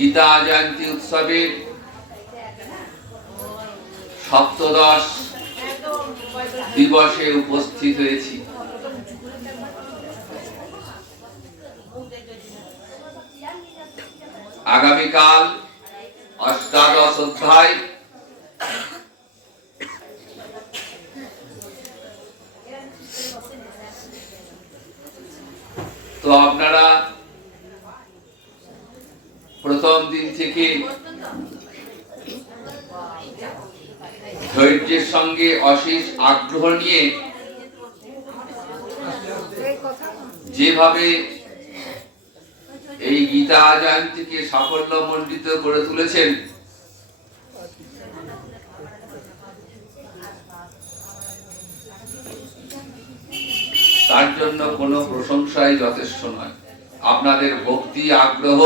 গীতা জয়ন্তী উৎসবের সপ্তদশ দিবসে উপস্থিত হয়েছি। আগামীকাল অষ্টাদশ অধ্যায় তো আপনারা প্রথম দিন থেকে ধৈর্যের সঙ্গে অশেষ আগ্রহ নিয়ে যেভাবে এই গীতা জয়ন্তীকে সাফল্যমণ্ডিত করে তুলেছেন, তার জন্য কোনো প্রশংসাই যথেষ্ট নয়। আপনাদের ভক্তি আগ্রহ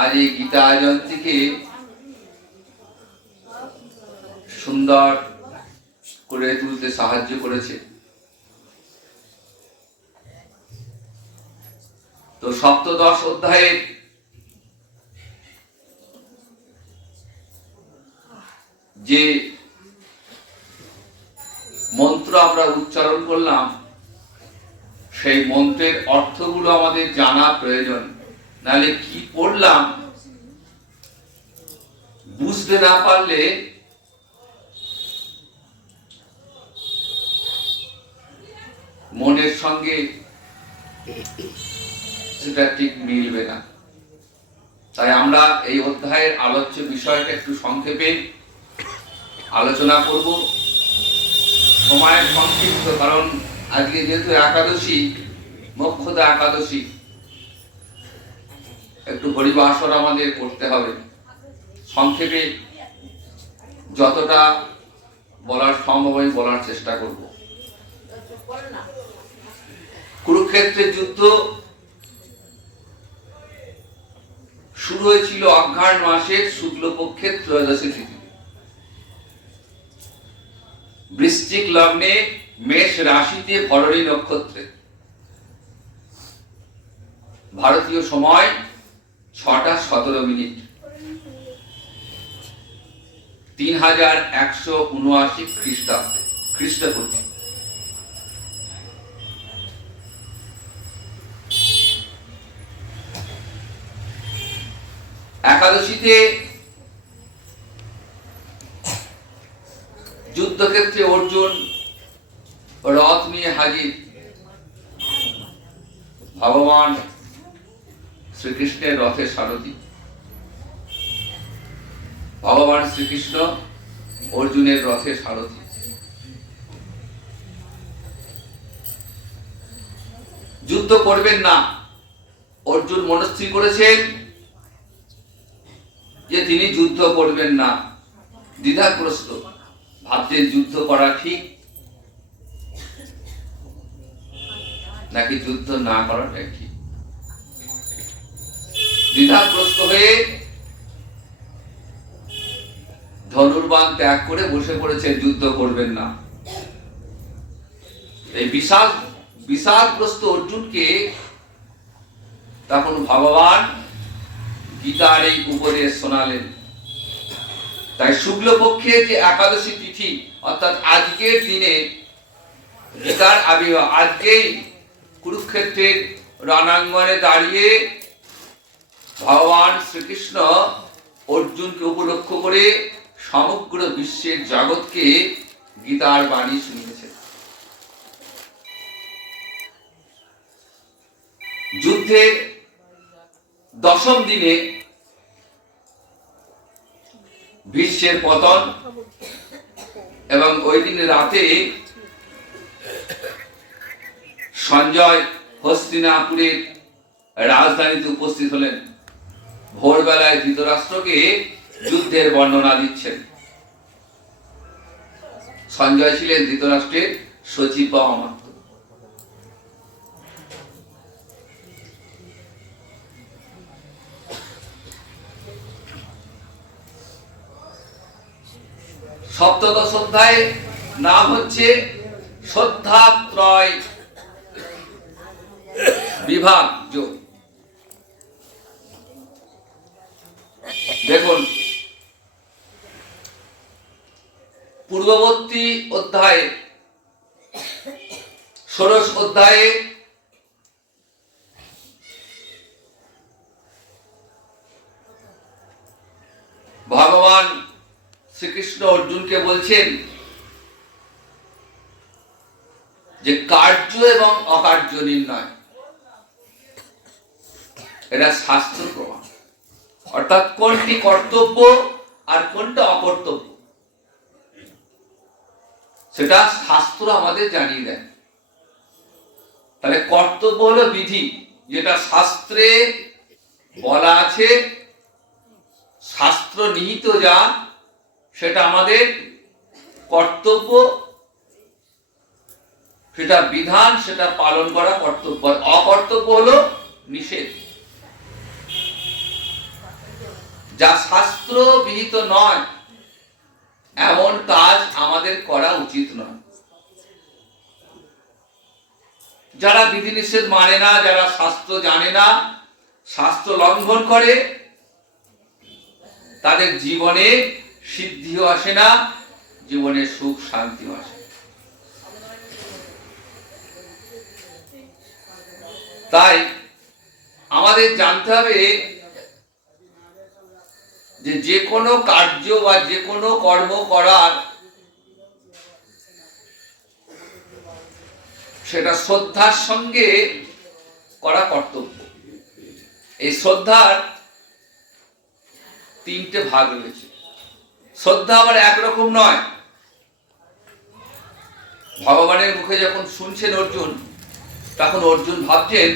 আজ এই গীতা জয়ন্তীকে সুন্দর করে তুলতে সাহায্য করেছে। তো সপ্তদশ অধ্যায়ের যে মন্ত্র আমরা উচ্চারণ করলাম, সেই মন্ত্রের অর্থগুলো আমাদের জানা প্রয়োজন। নাহলে কি পড়লাম বুঝতে না পারলে মনের সঙ্গে সেটা ঠিক মিলবে না। তাই আমরা এই অধ্যায়ের আলোচ্য বিষয়টা একটু সংক্ষেপে আলোচনা করব। সময়ের সংক্ষিপ্ত, কারণ আজকে যেহেতু একাদশী, মোক্ষদা একাদশী, একটু হরিবাসর আমাদের করতে হবে। সংক্ষেপে যতটা বলার সম্ভব আমি বলার চেষ্টা করব। কুরুক্ষেত্রের যুদ্ধ শুরু হয়েছিল অঘ্রাণ মাসের শুক্লপক্ষের ত্রয়োদশী তিথিতে। বৃশ্চিক লগ্নে মেষ রাশিতে ভরণী নক্ষত্রে, ভারতীয় সময় 6টা 17 মিনিট, 3179 খ্রিস্টাব্দে, খ্রিস্টপূর্ব। একাদশীতে যুদ্ধক্ষেত্রে অর্জুন রথ নিয়ে হাজির। ভগবান শ্রীকৃষ্ণের রথের সারথি। ভগবান শ্রীকৃষ্ণ অর্জুনের রথের সারথি। যুদ্ধ করবেন না, অর্জুন মনস্থির করেছেন যে তিনি যুদ্ধ করবেন না। দ্বিধাগ্রস্ত, ভাবছেন যুদ্ধ করা ঠিক নাকি যুদ্ধ না করাটাই ঠিক। দ্বিধাগ্রস্ত হয়ে ধনুর্বাণ ত্যাগ করে বসে পড়েছেন, যুদ্ধ করবেন না। এই বিষাদগ্রস্ত অর্জুনকে তখন ভগবান গীতার এই উপদেশ শোনালেন। তাই শুক্লপক্ষে যে একাদশী তিথি, অর্থাৎ আজকের দিনে গীতার আবির্ভাব, আজকেই কুরুক্ষেত্রের রণাঙ্গনে দাঁড়িয়ে ভগবান শ্রীকৃষ্ণ অর্জুনকে উপলক্ষ করে সমগ্র বিশ্বের জগৎকে গীতার বাণী শুনিয়েছেন। যুদ্ধের দশম দিনে ভীষ্মের পতন, এবং ওই দিন রাতে সঞ্জয় হস্তিনাপুরের রাজধানীতে উপস্থিত হলেন। ভোরবেলায় ধৃতরাষ্ট্রকে যুদ্ধের বর্ণনা দিচ্ছেন। সঞ্জয় ছিলেন ধৃতরাষ্ট্রের সচিব বা অমাত্য। সপ্তদশ অধ্যায় নাম হচ্ছে শ্রদ্ধাত্রয় বিভাগ যোগ। দেখুন, পূর্ববর্তী অধ্যায়ে, ষোড়শ অধ্যায়ে ভগবান শ্রীকৃষ্ণ অর্জুনকে বলছেন যে কার্য এবং অকার্য নির্ণয় এটা শাস্ত্র প্রমাণ, অর্থাৎ কোনটি কর্তব্য আর কোনটা অকর্তব্য সেটা শাস্ত্র আমাদের জানিয়ে দেয়। তাহলে কর্তব্য হলো বিধি, যেটা শাস্ত্রে বলা আছে, শাস্ত্র নিহিত যা সেটা আমাদের কর্তব্য, সেটা বিধান, সেটা পালন করা কর্তব্য। অকর্তব্য হলো নিষেধ, যা শাস্ত্র বিহিত নয় এমন কাজ আমাদের করা উচিত নয়। যারা বিধিনিষেধ মানে না, যারা শাস্ত্র জানে না, শাস্ত্র লঙ্ঘন করে, তাদের জীবনে সিদ্ধিও আসে না, জীবনে সুখ শান্তিও আসে না। তাই আমাদের জানতে হবে যে কোনো কার্য বা যে কোনো কর্ম করার সেটা শ্রদ্ধার সঙ্গে করা কর্তব্য। এই শ্রদ্ধার তিনটে ভাগ রয়েছে। শ্রদ্ধা আবার একরকম নয়। ভগবানের মুখে যখন শুনছেন অর্জুন, তখন অর্জুন ভাবছেন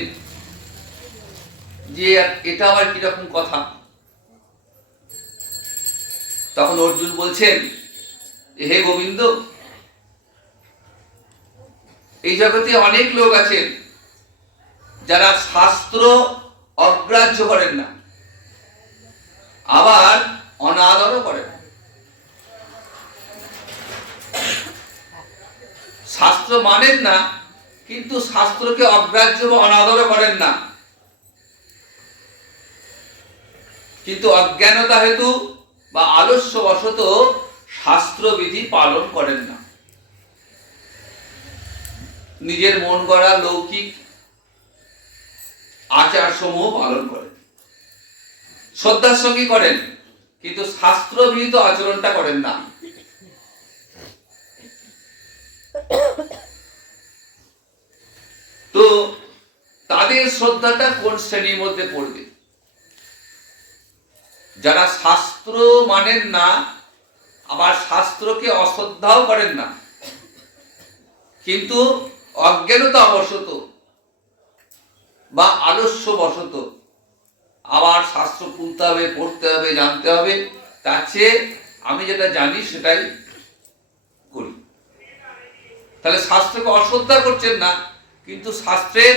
যে এটা আবার কিরকম কথা। তখন অর্জুন বলছেন, হে গোবিন্দ, এই জগতে অনেক লোক আছেন যারা শাস্ত্র অগ্রাহ্য করেন না, আবার অনাদরও করেন। শাস্ত্র মানেন না, কিন্তু শাস্ত্রকে অগ্রাহ্য বা অনাদরও করেন না, কিন্তু অজ্ঞানতা হেতু বা আলস্যবশত শাস্ত্রবিধি পালন করেন না। নিজের মন গড়া লৌকিক আচার সমূহ পালন করেন, শ্রদ্ধার সঙ্গে করেন, কিন্তু শাস্ত্রবিহিত আচরণটা করেন না। তো তাদের শ্রদ্ধাটা কোন শ্রেণীর মধ্যে পড়বে? যারা শাস্ত্র মানেন না, আবার শাস্ত্রকে অশ্রদ্ধাও করেন না, কিন্তু অজ্ঞানতা বশত বা আলস্য বশত আবার শাস্ত্র খুলতে হবে, পড়তে হবে, জানতে হবে, তার চেয়ে আমি যেটা জানি সেটাই করি। তাহলে শাস্ত্রকে অশ্রদ্ধা করছেন না, কিন্তু শাস্ত্রের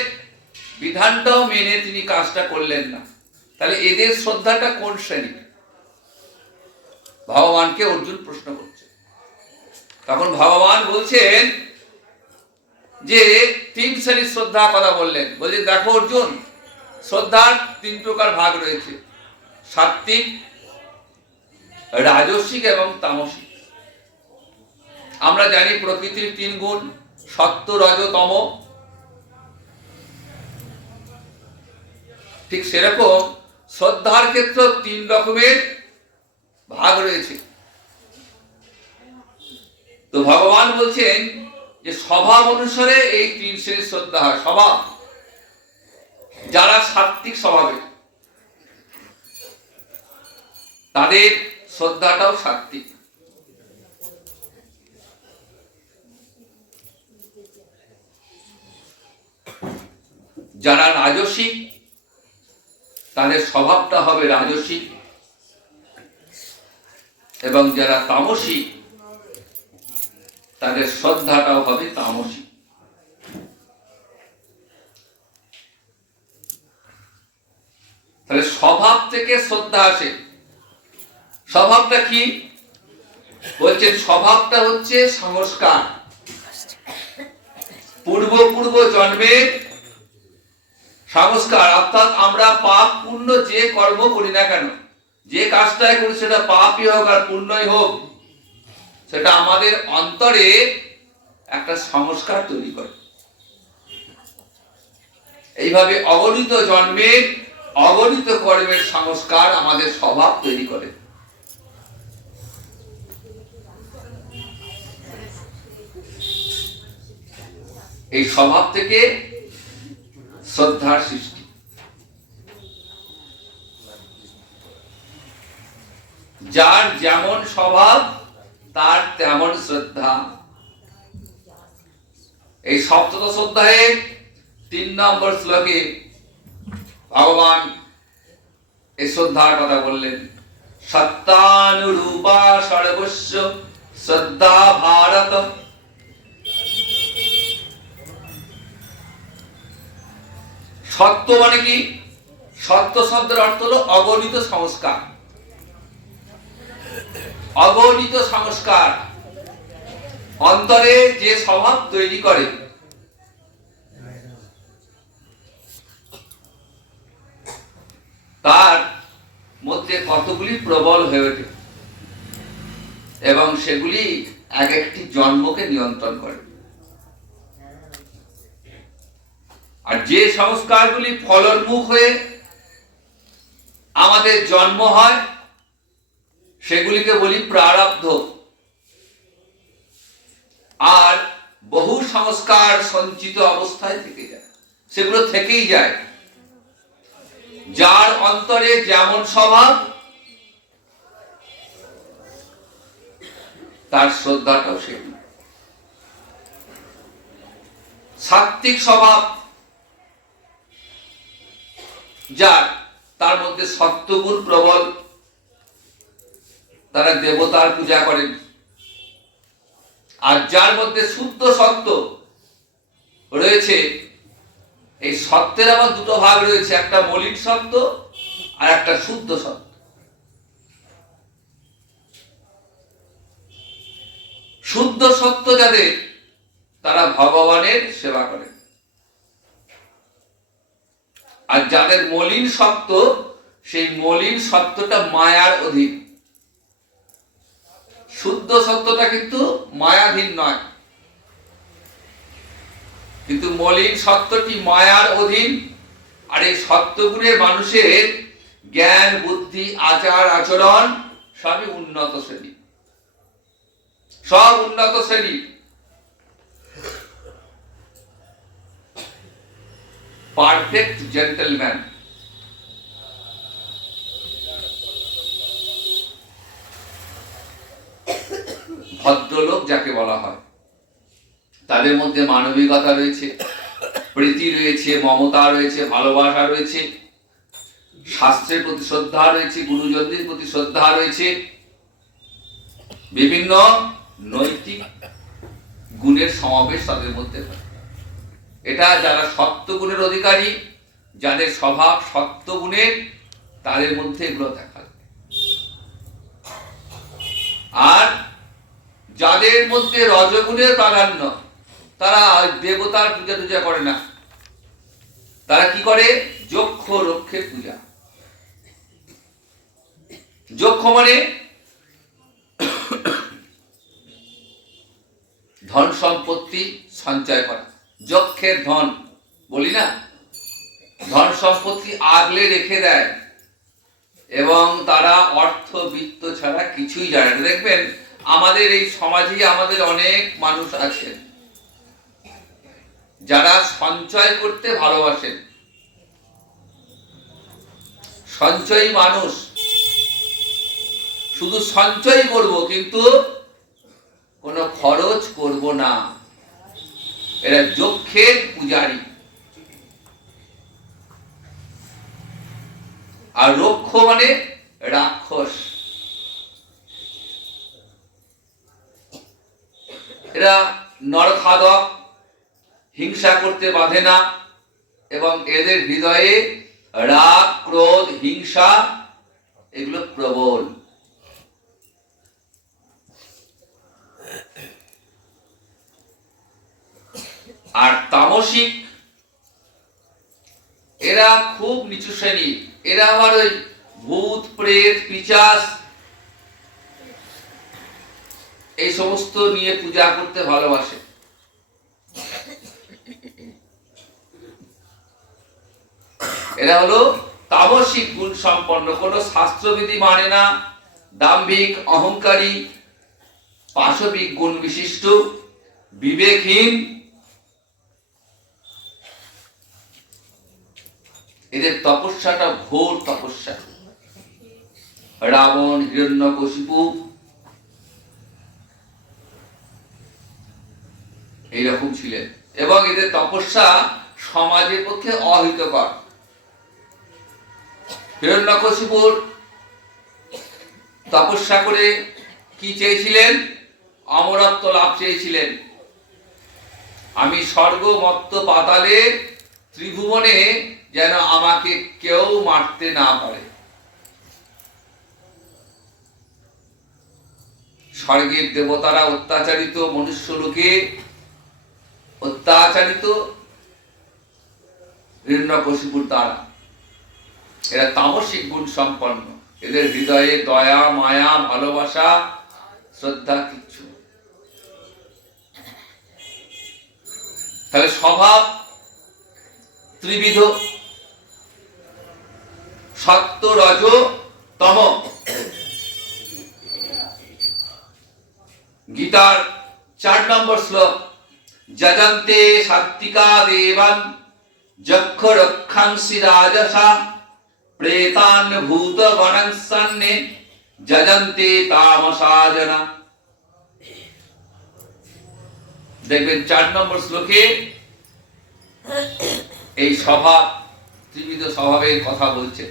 বিধানটাও মেনে তিনি কাজটা করলেন না। তাহলে এদের শ্রদ্ধাটা কোন শ্রেণী? ভগবানকে অর্জুন প্রশ্ন করছে। তখন ভগবান বলছেন যে তিন শ্রেণীর শ্রদ্ধার কথা বললেন। বলছে, দেখো অর্জুন, শ্রদ্ধার তিন প্রকার ভাগ রয়েছে: সাত্ত্বিক, রাজসিক এবং তামসিক। আমরা জানি প্রকৃতির তিন গুণ, সত্ত্ব, রজ, তম। ঠিক সেরকম শ্রদ্ধার ক্ষেত্রে তিন রকমের ভাগ রয়েছে। তো ভগবান বলছেন যে স্বভাব অনুসারে এই তিন শ্রেণীর শ্রদ্ধা হয়। স্বভাব, যারা সাত্ত্বিক স্বভাবের, তাদের শ্রদ্ধাটাও সাত্ত্বিক। যারা রাজসিক, তাদের স্বভাবটা হবে রাজসিক, এবং যারা তামসিক, তাদের শ্রদ্ধাটাও হবে তামসিক। তাহলে স্বভাব থেকে শ্রদ্ধা আসে। স্বভাবটা কি বলছেন? স্বভাবটা হচ্ছে সংস্কার, পূর্ব জন্মের সংস্কার। অর্থাৎ আমরা পাপ পুণ্য যে কর্ম করি না কেন, যে কাজটাই করি সেটা পাপই হোক আর পুণ্যই হোক, সেটা আমাদের অন্তরে একটা সংস্কার তৈরি করে। এইভাবে অগণিত জন্মের অগণিত কর্মের সংস্কার আমাদের স্বভাব তৈরি করে। এই স্বভাব থেকে শ্রদ্ধার সৃষ্টি। যার যেমন স্বভাব তার তেমন শ্রদ্ধা। এই সপ্তদশ অধ্যায়ে 3 নম্বর শ্লোকে ভগবান এই শ্রদ্ধার কথা বললেন। সত্যানুরূপা সর্বস্ব শ্রদ্ধা ভারত। সত্য মানে কি? সত্য শব্দের অর্থ হলো অগণিত সংস্কার। অগণিত সংস্কার অন্তরে যে স্বভাব তৈরি করে, তার মধ্যে কতগুলি প্রবল হয়ে ওঠে এবং সেগুলি এক একটি জন্মকে নিয়ন্ত্রণ করে। আর যে সংস্কারগুলি ফলোন্মুখ হয়ে আমাদের জন্ম হয় সেগুলিকে বলি প্রারব্ধ। আর বহু সংস্কার সঞ্চিত অবস্থায় থেকে যায়, সেগুলো থেকেই যায়। যার অন্তরে যেমন স্বভাব তার শ্রদ্ধাটাও সেগুলো। সাত্ত্বিক স্বভাব যার, তার মধ্যে সত্যগুণ প্রবল, তারা দেবতার পূজা করেন। আর যার মধ্যে শুদ্ধ সত্য রয়েছে, এই সত্যের আবার দুটো ভাগ রয়েছে, একটা মৌলিক সত্য আর একটা শুদ্ধ সত্য। শুদ্ধ সত্য যাদের, তারা ভগবানের সেবা করেন। আর যাদের মলিন সত্য, সেই মলিন সত্যটা মায়ার অধীন। শুদ্ধ সত্যটা কিন্তু মায়াধীন নয়, কিন্তু মলিন সত্যটি মায়ার অধীন। আর এই সত্যগুণের মানুষের জ্ঞান, বুদ্ধি, আচার আচরণ সবই উন্নত শ্রেণী, সব উন্নত শ্রেণী। Perfect gentleman. ভদ্রলোক যাকে বলা হয়, তাদের মধ্যে মানবিকতা রয়েছে, প্রীতি রয়েছে, মমতা রয়েছে, ভালোবাসা রয়েছে, শাস্ত্রের প্রতি শ্রদ্ধা রয়েছে, গুরুজনদের প্রতি শ্রদ্ধা রয়েছে, বিভিন্ন নৈতিক গুণের সমাবেশ তাদের মধ্যে হয়। এটা যারা সত্য গুণের অধিকারী, যাদের স্বভাব সত্য গুণের, তাদের মধ্যে এগুলো দেখা যায়। আর যাদের মধ্যে রজগুণের প্রাধান্য, তারা দেবতার পূজা টুজা করে না, তারা কি করে? যক্ষ রক্ষের পূজা। যক্ষ মানে ধন সম্পত্তি সঞ্চয় করা। যক্ষের ধন বলি না, ধন সম্পত্তি আগলে রেখে দেয় এবং তারা অর্থ বিত্ত ছাড়া কিছুই জানে না। দেখবেন আমাদের এই সমাজে আমাদের অনেক মানুষ আছেন যারা সঞ্চয় করতে ভালোবাসেন। সঞ্চয়ী মানুষ, শুধু সঞ্চয় করব কিন্তু কোনো খরচ করব না, এরা যক্ষের পূজারী। আর রক্ষ মানে রাক্ষস। এরা নরখাদক, হিংসা করতে বাধে না এবং এদের হৃদয়ে রাগ, ক্রোধ, হিংসা এগুলো প্রবল। আর তামসিক, এরা খুব নিচু শ্রেণী। এরা আবার ওই ভূত প্রেত পিশাচ এই সমস্ত নিয়ে পূজা করতে ভালোবাসে। এরা হলো তামসিক গুণ সম্পন্ন, কোন শাস্ত্রবিধি মানে না, দাম্ভিক, অহংকারী, পাশবিক গুণ বিশিষ্ট, বিবেকহীন। এদের তপস্যাটা ঘোর তপস্যা। রাবণ, হিরণ্যকশিপু এইরকম ছিলেন, এবং এদের তপস্যা সমাজের পক্ষে অহিতকর। হিরণ্যকশিপুর তপস্যা করে কি চেয়েছিলেন? অমরত্ব লাভ চেয়েছিলেন। আমি স্বর্গ, মর্ত্য, পাতালে, ত্রিভুবনে যেন আমাকে কেউ মারতে না পারে। স্বর্গের দেবতারা অত্যাচারিত, মনুষ্য লোকে অত্যাচারিত হিরণ্যকশিপুর দ্বারা। এরা তামসিক গুণ সম্পন্ন, এদের হৃদয়ে দয়া, মায়া, ভালোবাসা, শ্রদ্ধা কিচ্ছু। তাহলে স্বভাব ত্রিবিধ, সত্য, রজ, তম। গীতার 4 নম্বর শ্লোক, যজন্তে সাত্বিকা দেবান যক্ষ রক্ষাংসি রাজসা প্রেতান ভূত গণাংসান্নে যজন্তে তামসা জনা। দেখবেন 4 নম্বর শ্লোকে এই স্বভাব, ত্রিবিধ স্বভাবের কথা বলছেন।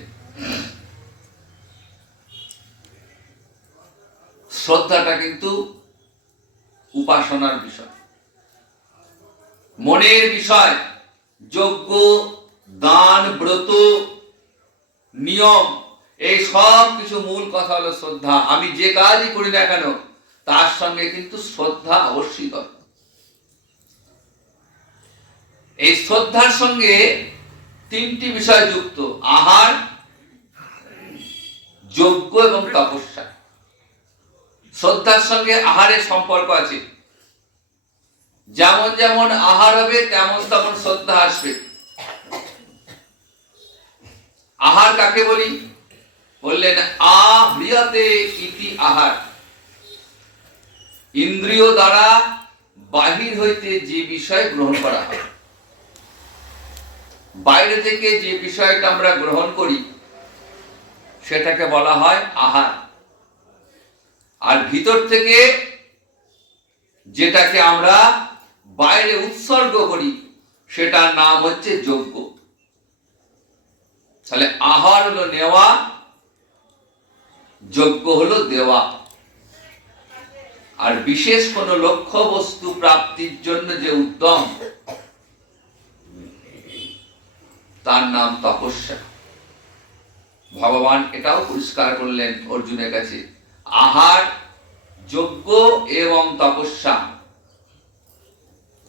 শ্রদ্ধাটা কিন্তু উপাসনার বিষয়, মনের বিষয়। যজ্ঞ, দান, ব্রত, নিয়ম, এই সব কিছু মূল কথা হলো শ্রদ্ধা। আমি যে কাজই করি না কেন তার সঙ্গে কিন্তু শ্রদ্ধা অবশ্যই দরকার। এই শ্রদ্ধার সঙ্গে 3টি বিষয় যুক্ত: আহার, যজ্ঞ এবং তপস্যা। শ্রদ্ধার সঙ্গে আহারের সম্পর্ক আছে। যেমন যেমন আহার হবে তেমন তেমন শ্রদ্ধা আসবে। আহার কাকে বলি? বললেন আহ্রিয়তে ইতি আহার। ইন্দ্রিয় দ্বারা বাহির হইতে যে বিষয় গ্রহণ করা হয়। বাইরে থেকে যে বিষয়টা আমরা গ্রহণ করি সেটাকে বলা হয় আহার। আর ভিতর থেকে যেটাকে আমরা বাইরে উৎসর্গ করি সেটার নাম হচ্ছে যজ্ঞ। তাহলে আহার হলো নেওয়া, যজ্ঞ হলো দেওয়া। আর বিশেষ কোন লক্ষ্য বস্তু প্রাপ্তির জন্য যে উদ্যম, তার নাম তপস্যা। ভগবান এটাও পরিষ্কার করলেন অর্জুনের কাছে, আহার, যজ্ঞ এবং তপস্যা,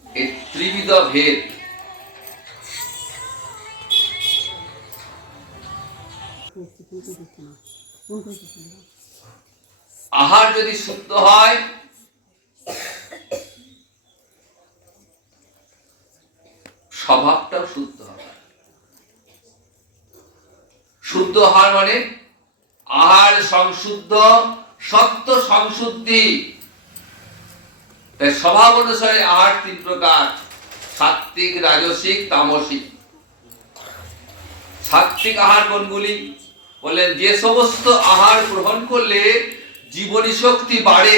এই ত্রিবিধ ভেদ। আহার যদি শুদ্ধ হয় স্বভাবটাও শুদ্ধ হবে। শুদ্ধ আহার মানে আহার সংশুদ্ধ, সত্য সংশুদ্ধি। তাই স্বভাব অনুসারে আহার 3 প্রকার: সাত্ত্বিক, রাজসিক, তামসিক। সাত্ত্বিক আহার কোনগুলি? বললেন যে সমস্ত আহার গ্রহণ করলে জীবনী শক্তি বাড়ে,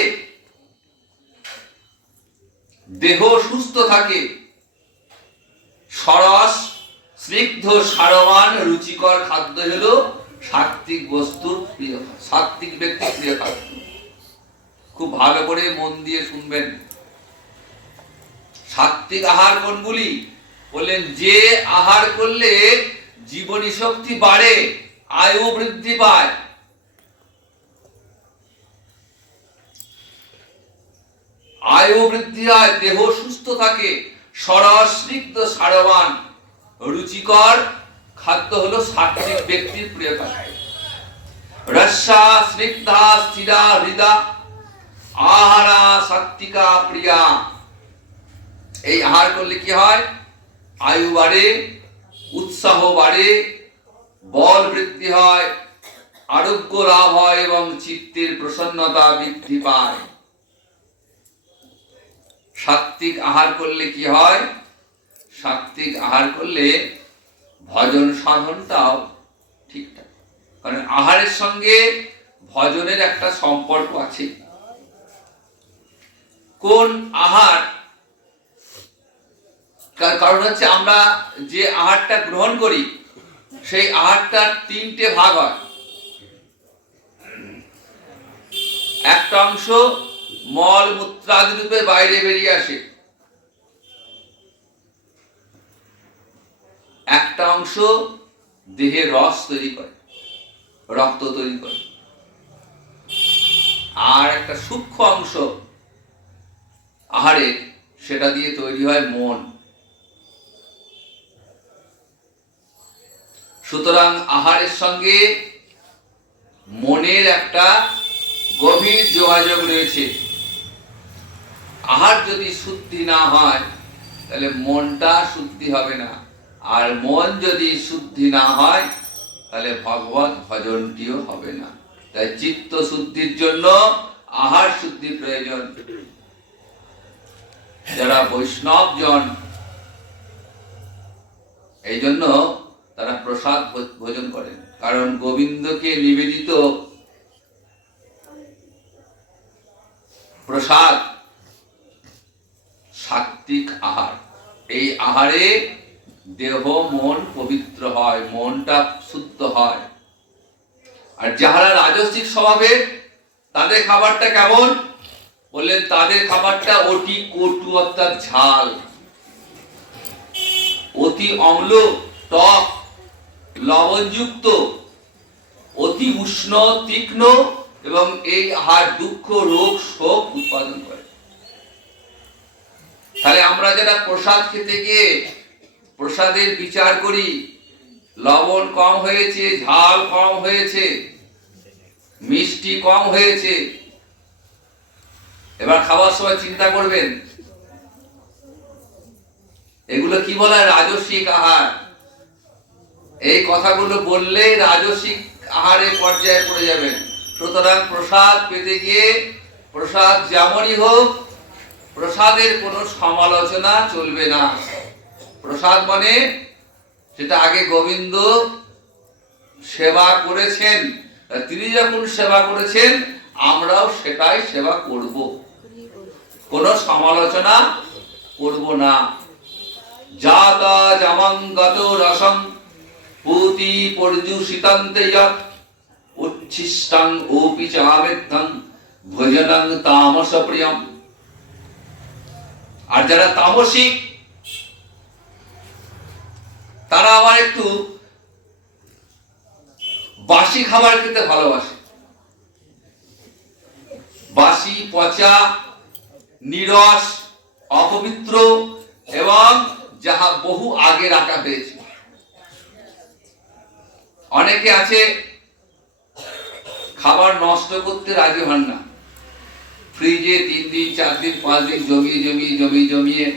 দেহ সুস্থ থাকে, সরস, স্নিগ্ধ, সারবান, রুচিকর খাদ্য হলো সাত্ত্বিক বস্তুর প্রিয়, সাত্ত্বিক ব্যক্তির প্রিয় খাদ্য। খুব ভালো করে মন দিয়ে শুনবেন। সাত্ত্বিক আহার কোনগুলি? বললেন যে আহার করলে জীবনী শক্তি বাড়ে, আয়ু বৃদ্ধি পায়, আয়ু বৃদ্ধি হয়, দেহ সুস্থ থাকে, সরস, স্নিগ্ধ, সারবান, রুচিকর খাদ্য হলো সাত্ত্বিক ব্যক্তির প্রিয় খাদ্য। রস্যা স্নিগ্ধা স্থিরা হৃদা আহারা সাত্বিকা প্রিয়া। এই আহার করলে কি হয়? আয়ু বাড়ে, উৎসাহ বাড়ে, বল বৃদ্ধি হয়, আরোগ্য লাভ হয় এবং চিত্তের প্রসন্নতা বৃদ্ধি পায়। সাত্বিক আহার করলে কি হয়? সাত্বিক আহার করলে ভজন সাধনটাও ঠিকঠাক, কারণ আহারের সঙ্গে ভজনের একটা সম্পর্ক আছে। কোন আহার? কারণ হচ্ছে আমরা যে আহারটা গ্রহণ করি সেই আহারটার তিনটে ভাগ হয়। একটা অংশ মল মূত্রাদি রূপে বাইরে বেরিয়ে আসে, একটা অংশ দেহে রস তৈরি করে, রক্ত তৈরি করে, আর একটা সূক্ষ্ম অংশ আহারে, সেটা দিয়ে তৈরি হয় মন। সুতরাং আহারের সঙ্গে মনের একটা গভীর যোগাযোগ রয়েছে। আহার যদি শুদ্ধি না হয় তাহলে মনটা শুদ্ধি হবে না, আর মন যদি শুদ্ধি না হয় তাহলে ভগবত ভজনটিও হবে না। তাই চিত্ত শুদ্ধির জন্য আহার শুদ্ধি প্রয়োজন। যারা বৈষ্ণব জন, এই জন্য তারা প্রসাদ ভোজন করেন, কারণ গোবিন্দকে নিবেদিত প্রসাদ সাত্বিক আহার। এই আহারে দেহ মন পবিত্র হয়, মনটা শুদ্ধ হয়। আর যারা রাজসিক স্বভাবের, তাদের খাবারটা কেমন বললেন? তাদের খাবারটা অতি কটু, অর্থাৎ ঝাল, অতি অম্ল, টক, লবণযুক্ত, অতি উষ্ণ, তীক্ষ্ণ, এবং এই আহার দুঃখ, রোগ, শোক উৎপাদন করে। তাহলে আমরা যারা প্রসাদ খেতে গিয়ে প্রসাদের বিচার করি, লবণ কম হয়েছে, ঝাল কম হয়েছে, মিষ্টি কম হয়েছে, এবার খাওয়ার সময় চিন্তা করবেন এগুলো কি বলা হয়? রাজসিক আহার। এই কথাগুলো বললে রাজসিক আহারের পর্যায়ে পড়ে যাবেন। সুতরাং প্রসাদ পেতে গিয়ে প্রসাদ যেমনই হোক, প্রসাদের কোনো সমালোচনা চলবে না। প্রসাদ মানে সেটা আগে গোবিন্দ সেবা করেছেন, তিনি যখন সেবা করেছেন আমরাও সেটাই সেবা করব, কোনো সমালোচনা করব না। জাতা জামাঙ্গত রসং পুতি পর্যুষিতান্তে যৎ উচ্ছিষ্টাং ওপি চাবেত্তং ভজনং তামস প্রিয়ম। আর যারা তামসিক তারা আবার একটু বাসি খাবার খেতে ভালোবাসে। বাসি, পচা, নিরস, অপবিত্র এবং যাহা বহু আগে রাখা হয়েছে। অনেকে আছে খাবার নষ্ট করতে রাজি হন না, ফ্রিজে 3 দিন 4 দিন 5 দিন জমিয়ে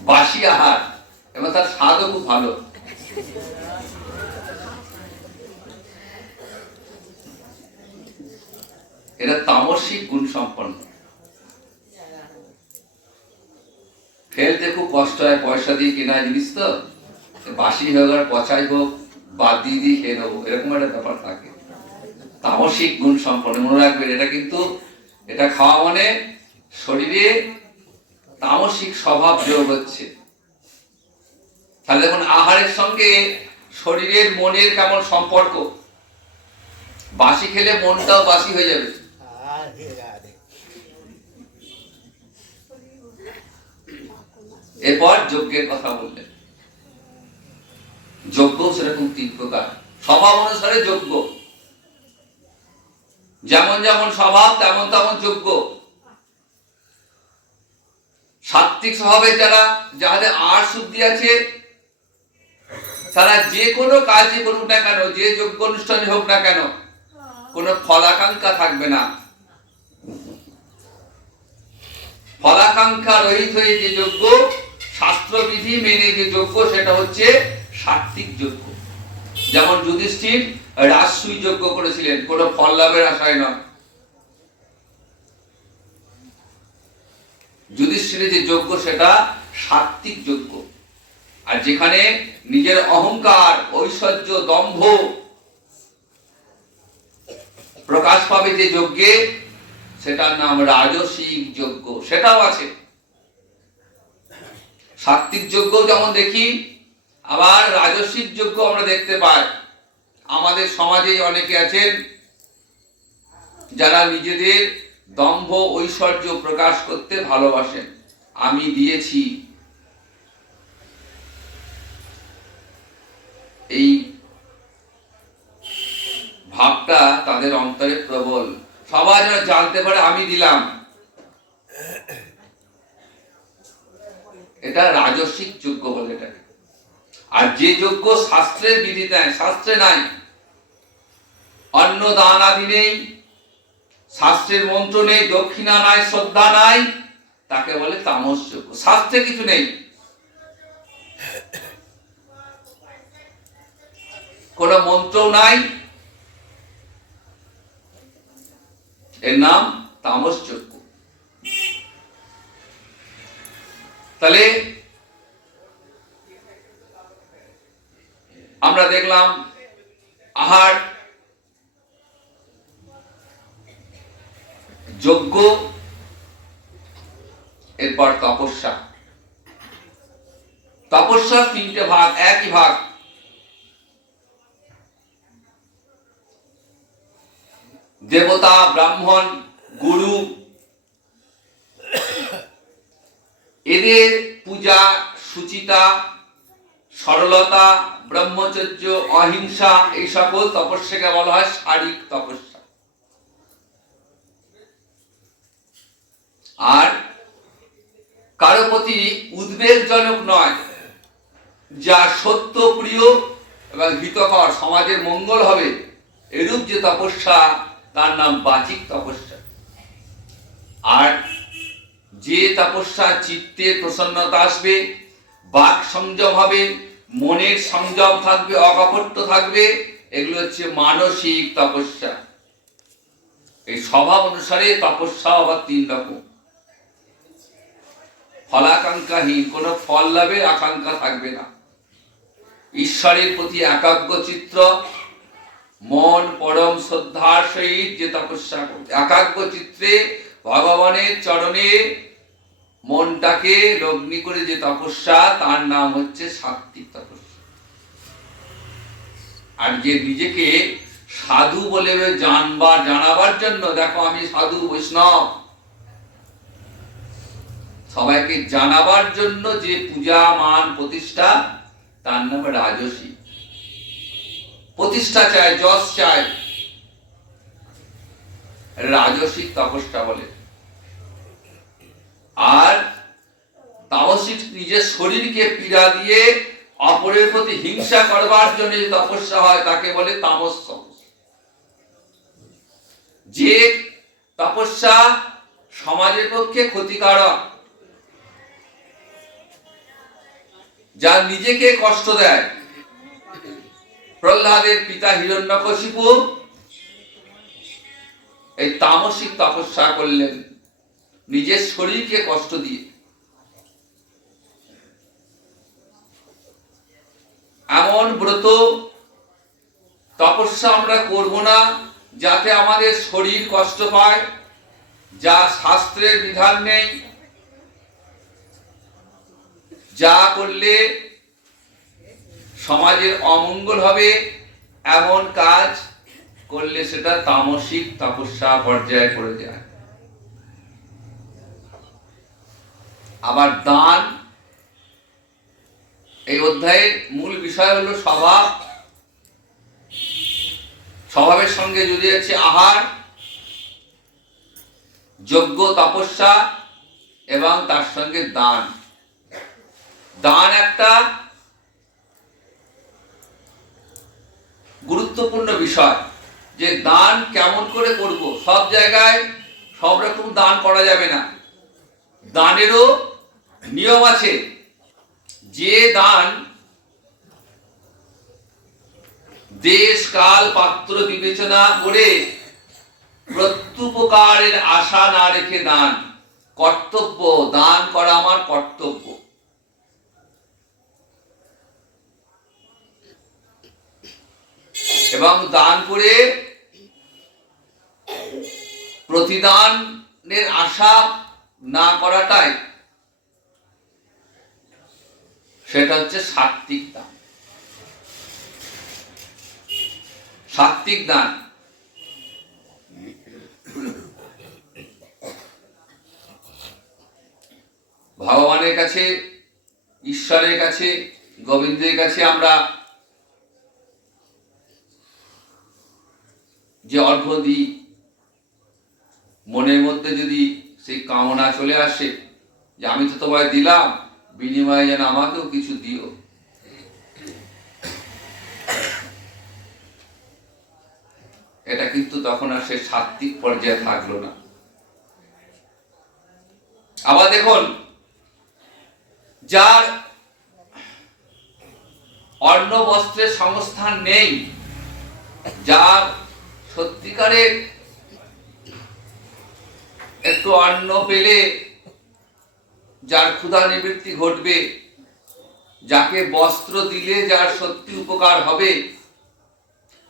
বাসি আহার, এবং তার স্বাদও খুব ভালো। এরা তামসিক গুণ সম্পন্ন। ফেলতে খুব কষ্ট হয়, পয়সা দিয়ে কেনা জিনিস তো, বাসি হোক আর পচাই হোক বাদ দিয়ে খেয়ে নেবো, এরকম একটা ব্যাপার থাকে। তামসিক গুণ সম্পন্ন, মনে রাখবেন। এটা কিন্তু এটা খাওয়া মানে শরীরে তামসিক স্বভাব যোগ হচ্ছে। তাহলে দেখুন আহারের সঙ্গে শরীরের মনের কেমন সম্পর্ক। বাসি খেলে মনটাও বাসি হয়ে যাবে। এরপর যজ্ঞের কথা বললেন। যজ্ঞ সেরকম 3 প্রকার। স্বভাব অনুসারে যজ্ঞ, যেমন যেমন স্বভাব তেমন তেমন যজ্ঞ। সাত্বিক স্বভাবে যারা, যাদের আহার শুদ্ধি আছে, তারা যে কোনো কাজই করুক না কেন, যে যজ্ঞ অনুষ্ঠানে হোক না কেন, কোনো ফলাকাঙ্ক্ষা থাকবে না। ফলাকাঙ্ক্ষা রহিত হয়ে যে যজ্ঞ, শাস্ত্রবিধি মেনে যে যজ্ঞ, সেটা হচ্ছে সাত্ত্বিক যজ্ঞ। যেমন যুধিষ্ঠির রাজসূয় যজ্ঞ করেছিলেন, কোনো ফল লাভের আশায় নয়। যুধিষ্ঠিরের যে যজ্ঞ সেটা সাত্ত্বিক যজ্ঞ। আর যেখানে নিজের অহংকার, ঐশ্বর্য, দম্ভ প্রকাশ পাবে যে যজ্ঞে, সেটার নাম রাজসিক যজ্ঞ। সেটাও আছে। সাত্ত্বিক যজ্ঞ যেমন দেখি, আবার রাজসিক যজ্ঞ আমরা দেখতে পাই। আমাদের সমাজে অনেকে আছেন যারা নিজেদের দম্ভ, ঐশ্বর্য প্রকাশ করতে ভালোবাসেন। আমি দিয়েছি, এই ভাবটা তাদের অন্তরে প্রবল। সবাই যেন জানতে পারে আমি দিলাম। এটা রাজসিক যজ্ঞ বলে এটাকে। আর যে যজ্ঞ শাস্ত্রের বিধি নাই, শাস্ত্রে নাই, অন্ন দান আদি নেই, শাস্ত্রের মন্ত্র নেই, দক্ষিণা নাই, শ্রদ্ধা নাই, তাকে বলে তামস যজ্ঞ। শাস্ত্রে কিছু নেই, কোন মন্ত্র নাই, এর নাম তামস যজ্ঞ। তাহলে আমরা দেখলাম আহার, যজ্ঞ, এরপর তপস্যা। তপস্যা তিনটে ভাগ, একই ভাগ। দেবতা, ব্রাহ্মণ, গুরু, এদের পূজা, সুচিতা, সরলতা, ব্রহ্মচর্য, অহিংসা, এই সকল তপস্যাকে বলা হয় শারীরিক তপস্যা। আর কারো প্রতি উদ্বেগজনক নয়, যা সত্য, প্রিয় এবং হিতকর, সমাজের মঙ্গল হবে, এরূপ যে তপস্যা, তার নাম বাচিক তপস্যা। আর যে তপস্যা চিত্তে প্রসন্নতা আসবে, বাক সংযম হবে, মনের সংযম থাকবে, অকপট্য থাকবে, এগুলো হচ্ছে মানসিক তপস্যা। এই স্বভাব অনুসারে তপস্যা আবার তিন রকম। ফলাকাঙ্ক্ষাহীন, কোন ফল লাভের আকাঙ্ক্ষা থাকবে না। ঈশ্বরের প্রতি একাগ্র চিত্ত, মন পরম শ্রদ্ধার সহিত যে তপস্যা করবে, একাগ্র চিত্রে ভগবানের চরণে মনটাকে লগ্নি করে যে তপস্যা, তার নাম হচ্ছে সাত্ত্বিক তপস্যা। আর যে নিজেকে সাধু বলে জানাবার জন্য, দেখো আমি সাধু, বৈষ্ণব, সবাইকে জানাবার জন্য যে পূজা, মান, প্রতিষ্ঠা, তার নাম রাজসিক। প্রতিষ্ঠা চায়, যশ চায়, রাজসিক তপস্যা বলে। আর তামসিক নিজের শরীরকে পীড়া দিয়ে অপরের প্রতি হিংসা করবার জন্য যে তপস্যা হয়, তাকে বলে তামস তপস্যা। যে তপস্যা সমাজের পক্ষে ক্ষতিকারক, যা নিজেকে কষ্ট দেয়। প্রহ্লাদের পিতা হিরণ্যকশিপু এই তামসিক তপস্যা করলেন, নিজের শরীরকে কষ্ট দিয়ে। এমন ব্রত, তপস্যা আমরা করব না যাতে আমাদের শরীর কষ্ট পায়, যা শাস্ত্রের বিধান নেই, যা করলে সমাজের অমঙ্গল হবে, এমন কাজ করলে সেটা তামসিক তপস্যা পর্যায়ে পড়ে যায়। আবার দান, এই অধ্যায়ের মূল বিষয় হলো স্বভাব। স্বভাবের সঙ্গে জড়িয়ে আছে আহার, যজ্ঞ, তপস্যা এবং তার সঙ্গে দান। দান একটা গুরুত্বপূর্ণ বিষয় যে দান কেমন করে করব। সব জায়গায় সব রকম দান করা যাবে না, দানেরও নিয়ম আছে। যে দান দেশ কাল পাত্র বিবেচনা করে প্রত্যুপকারের আশা না রেখে দান, কর্তব্য, দান করা আমার কর্তব্য। এবং দান করে প্রতিদানের আশা না করাটাই সেটা হচ্ছে সাত্ত্বিক দান। সাত্ত্বিক দান ভগবানের কাছে, ঈশ্বরের কাছে, গোবিন্দের কাছে আমরা যে অর্ঘ্য দিই, মনের মধ্যে যদি সেই কামনা চলে আসে যে আমি তো তোমায় দিলাম, বিনিময়ে যেন আমাকেও কিছু দিও, এটা কিন্তু তখন আর সে সাত্ত্বিক পর্যায়ে থাকলো না। আবার দেখুন, যার অন্ন বস্ত্রের সংস্থান নেই, যার সত্যিকারের একটু অন্ন পেলে যার ক্ষুধা নিবৃত্তি ঘটবে, যাকে বস্ত্র দিলে যার সত্যি উপকার হবে,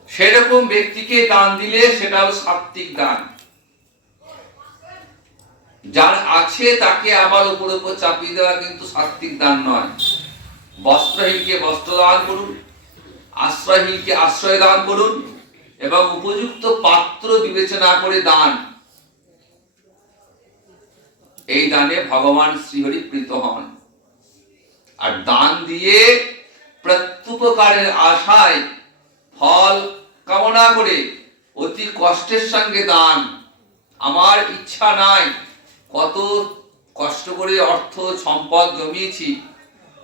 সেরকম ব্যক্তিকে দান দিলে সেটাও সাত্ত্বিক দান। যার আছে তাকে আবার উপর উপর চাপিয়ে দেওয়া কিন্তু সাত্ত্বিক দান নয়। বস্ত্রহীনকে বস্ত্র দান করুন, আশ্রয়হীনকে আশ্রয় দান করুন, এবং উপযুক্ত পাত্র বিবেচনা করে দান। এই দানে ভগবান শ্রীহরি প্রীত হন। আর দান দিয়ে প্রত্যুপকারের আশায় ফল কামনা করে অতি কষ্টের সঙ্গে দান, আমার ইচ্ছা নাই, কত কষ্ট করে অর্থ সম্পদ জমিয়েছি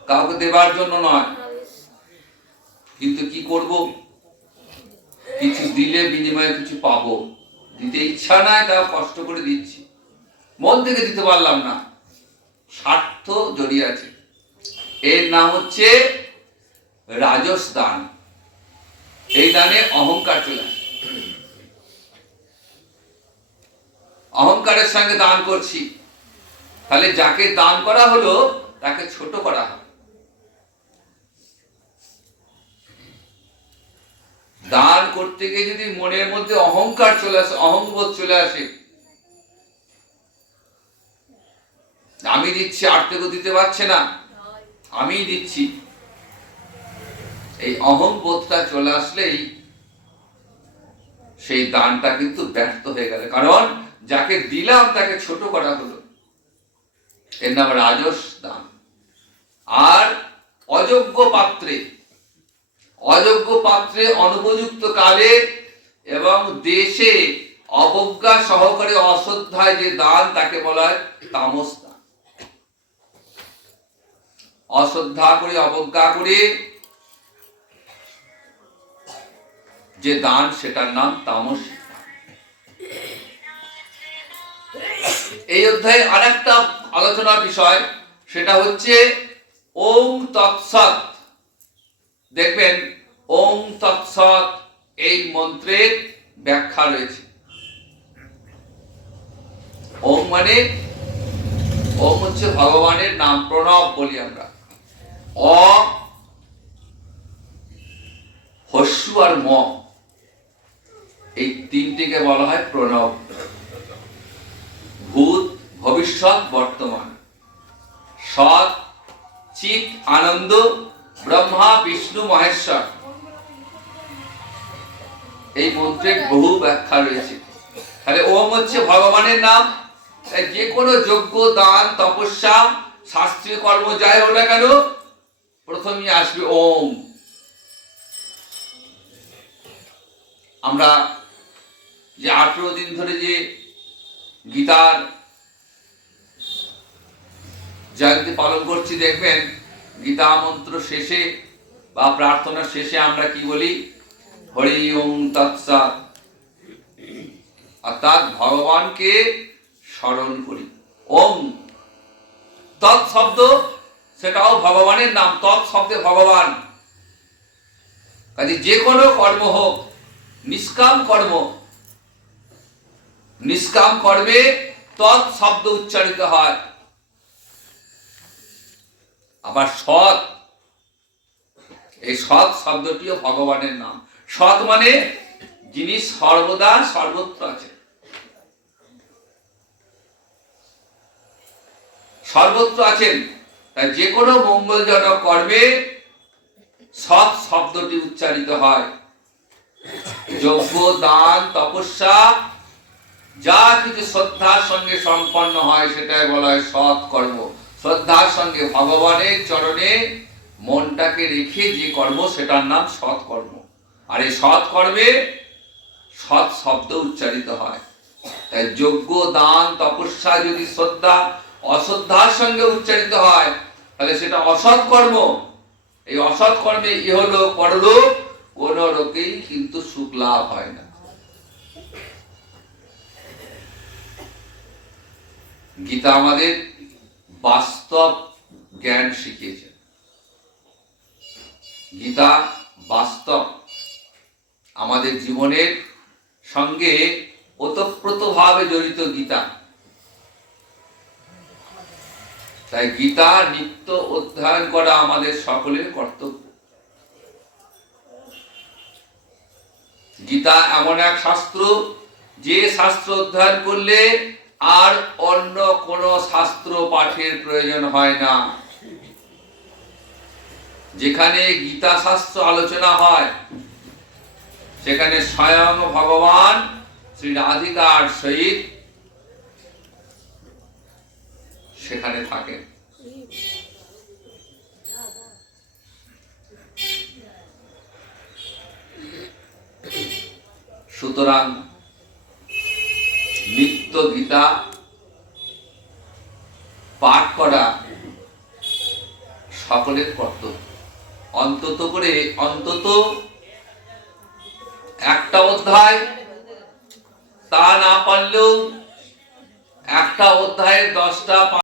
কাউকে দেবার জন্য নয়, কিন্তু কি করব, কিছু দিলে বিনিময়ে কিছু পাবো, দিতে ইচ্ছা নাই, তাও কষ্ট করে দিচ্ছি, মন থেকে দিতে পারলাম না, স্বার্থ জড়িয়ে আছে। এর নাম হচ্ছে রাজস দান। এই দানে অহংকার চলে আসে। অহংকারের সঙ্গে দান করছি, তাহলে যাকে দান করা হলো তাকে ছোট করা হবে। দান করতে গিয়ে যদি মনের মধ্যে অহংকার চলে আসে, অহংবোধ চলে আসে, আমি দিচ্ছি আর কেউ দিতে পারছে না, আমি দিচ্ছি, এই অহংবোধটা চলে আসলেই সেই দানটা কিন্তু ব্যর্থ হয়ে গেল। কারণ যাকে দিলাম তাকে ছোট করা হলো, এর নাম রাজস দান। আর অযোগ্য পাত্রে, অযোগ্য পাত্রে অনুপযুক্ত কালে এবং দেশে অবজ্ঞা সহকারে অশ্রদ্ধায় যে দান তাকে বলা হয় তামস দান। অশ্রদ্ধা করে, অবজ্ঞা করে যে দান, সেটার নাম তামস। এই অধ্যায়ে আরেকটা আলোচনার বিষয়, সেটা হচ্ছে ওম তৎসৎ। দেখবেন ওম তৎসৎ এই মন্ত্রের ব্যাখ্যা রয়েছে। ওম মানে, ওম হচ্ছে ভগবানের নাম, প্রণব বলি আমরা। অ, হস্যু আর ম, এই তিনটিকে বলা হয় প্রণব। ভূত, ভবিষ্যৎ, বর্তমান। সৎ, চিৎ, আনন্দ, ব্রহ্মা, বিষ্ণু, মহেশ্বর। এই মন্ত্রের বহু ব্যাখ্যা রয়েছে। তাহলে ওম হচ্ছে ভগবানের নাম। যে কোনো যজ্ঞ, দান, তপস্যা, শাস্ত্রীয় কর্ম যাই হোক না কেন, প্রথমেই আসবে ওম। আমরা যে 18 দিন ধরে যে গীতার জয়ন্তী পালন করছি, দেখবেন গীতা মন্ত্র শেষে বা প্রার্থনার শেষে আমরা কি বলি? হরি ওম তৎসৎ। অর্থাৎ ভগবানকে স্মরণ করি। ওম তৎ শব্দ, সেটাও ভগবানের নাম। তৎ শব্দে ভগবান। কাজে যে কোনো কর্ম হোক, নিষ্কাম কর্ম, নিষ্কাম কর্মে তৎ শব্দ উচ্চারিত হয়। আবার সৎ, এই সৎ শব্দটিও ভগবানের নাম। সৎ মানে যিনি সর্বদা সর্বত্র আছেন, সর্বত্র আছেন। তাই যে কোনো মঙ্গলজনক কর্মে সৎ শব্দটি উচ্চারিত হয়। যজ্ঞ, দান, তপস্যা যা কিছু শ্রদ্ধার সঙ্গে সম্পন্ন হয় সেটাই বলা হয় সৎ কর্ম। শ্রদ্ধার সঙ্গে ভগবানের চরণে মনটাকে রেখে যে কর্ম, সেটার নাম সৎ কর্ম। আর এই সৎ কর্মে সৎ শব্দ উচ্চারিত হয়। তাই যজ্ঞ, দান, তপস্যা যদি শ্রদ্ধা অশ্রদ্ধার সঙ্গে উচ্চারিত হয়, তাহলে সেটা অসৎ কর্ম। এই অসৎ কর্মে ইহলোক পরলোক কোন লোকেই কিন্তু সুখ লাভ হয় না। গীতা আমাদের বাস্তব জ্ঞান শিখিয়েছে। গীতা বাস্তব আমাদের জীবনের সঙ্গে ওতপ্রোতভাবে জড়িত গীতা। তাই গীতা নিত্য অধ্যয়ন করা আমাদের সকলের কর্তব্য। গীতা এমন এক শাস্ত্র, যে শাস্ত্র অধ্যয়ন করলে আর অন্য কোন শাস্ত্র পাঠের প্রয়োজন হয় না। যেখানে গীতা শাস্ত্র আলোচনা হয়, সেখানে স্বয়ং ভগবান শ্রী রাধিকার সহিত সেখানে থাকেন। সুতরাং নিত্য গীতা পাঠ করা সকলের কর্তব্য। অন্তত একটা অধ্যায়, তা না পারলেও একটা অধ্যায়ের 10টা